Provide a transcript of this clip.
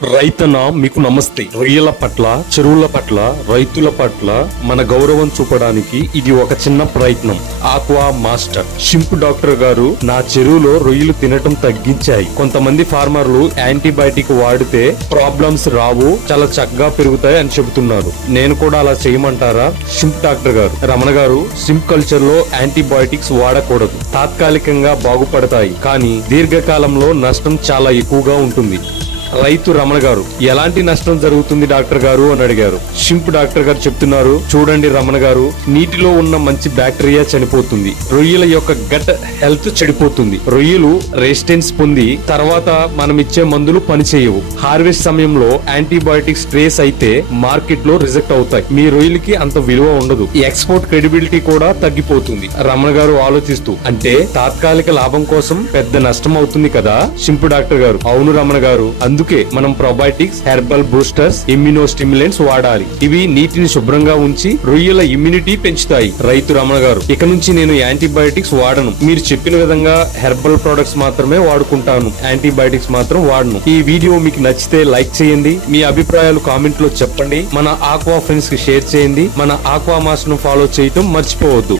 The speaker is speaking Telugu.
రైతన్న మీకు నమస్తే. రొయ్యల పట్ల, చెరువుల పట్ల, రైతుల పట్ల మన గౌరవం చూపడానికి ఇది ఒక చిన్న ప్రయత్నం. ఆక్వా మాస్టర్ షింప్ డాక్టర్ గారు నా చెరువులో రొయ్యలు తినటం తగ్గించాయి. కొంతమంది ఫార్మర్లు యాంటీబయాటిక్ వాడితే ప్రాబ్లమ్స్ రావు, చాలా చక్కగా పెరుగుతాయి అని చెబుతున్నారు. నేను కూడా అలా చేయమంటారా? షింప్ డాక్టర్ గారు, రమణ గారు, షింప్ కల్చర్ లో యాంటీబయాటిక్స్ వాడకూడదు. తాత్కాలికంగా బాగుపడతాయి, కానీ దీర్ఘకాలంలో నష్టం చాలా ఎక్కువగా ఉంటుంది. రైతు రమణ గారు, ఎలాంటి నష్టం జరుగుతుంది డాక్టర్ గారు అని అడిగారు. షింప్ డాక్టర్ గారు చెప్తున్నారు, చూడండి రమణ గారు, నీటిలో ఉన్న మంచి బ్యాక్టీరియా చనిపోతుంది, రొయ్యల యొక్క గట్ హెల్త్ చెడిపోతుంది, రొయ్యలు రెసిస్టెన్స్ పొంది తర్వాత మనం ఇచ్చే మందులు పనిచేయవు. హార్వెస్ట్ సమయంలో యాంటీబయాటిక్స్ ట్రేస్ అయితే మార్కెట్ లో రిజెక్ట్ అవుతాయి, మీ రొయ్యలకి అంత విలువ ఉండదు, ఎక్స్పోర్ట్ క్రెడిబిలిటీ కూడా తగ్గిపోతుంది. రమణ గారు ఆలోచిస్తూ, అంటే తాత్కాలిక లాభం కోసం పెద్ద నష్టం అవుతుంది కదా? షింప్ డాక్టర్ గారు, అవును రమణ గారు, అందుకే మనం probiotics, herbal boosters, immuno stimulants వాడాలి. ఇవి నీటిని శుభ్రంగా ఉంచి రొయ్యల ఇమ్యూనిటీ పెంచుతాయి. రైతు రమణ గారు, ఇక నుంచి నేను యాంటీబయాటిక్స్ వాడను, మీరు చెప్పిన విధంగా హెర్బల్ ప్రొడక్ట్స్ మాత్రమే వాడుకుంటాను, యాంటీబయాటిక్స్ మాత్రం వాడను. ఈ వీడియో మీకు నచ్చితే లైక్ చేయండి, మీ అభిప్రాయాలు కామెంట్ లో చెప్పండి, మన ఆక్వా ఫ్రెండ్స్ కి షేర్ చేయండి, మన ఆక్వా మాస్టర్ ను ఫాలో చేయటం మర్చిపోవద్దు.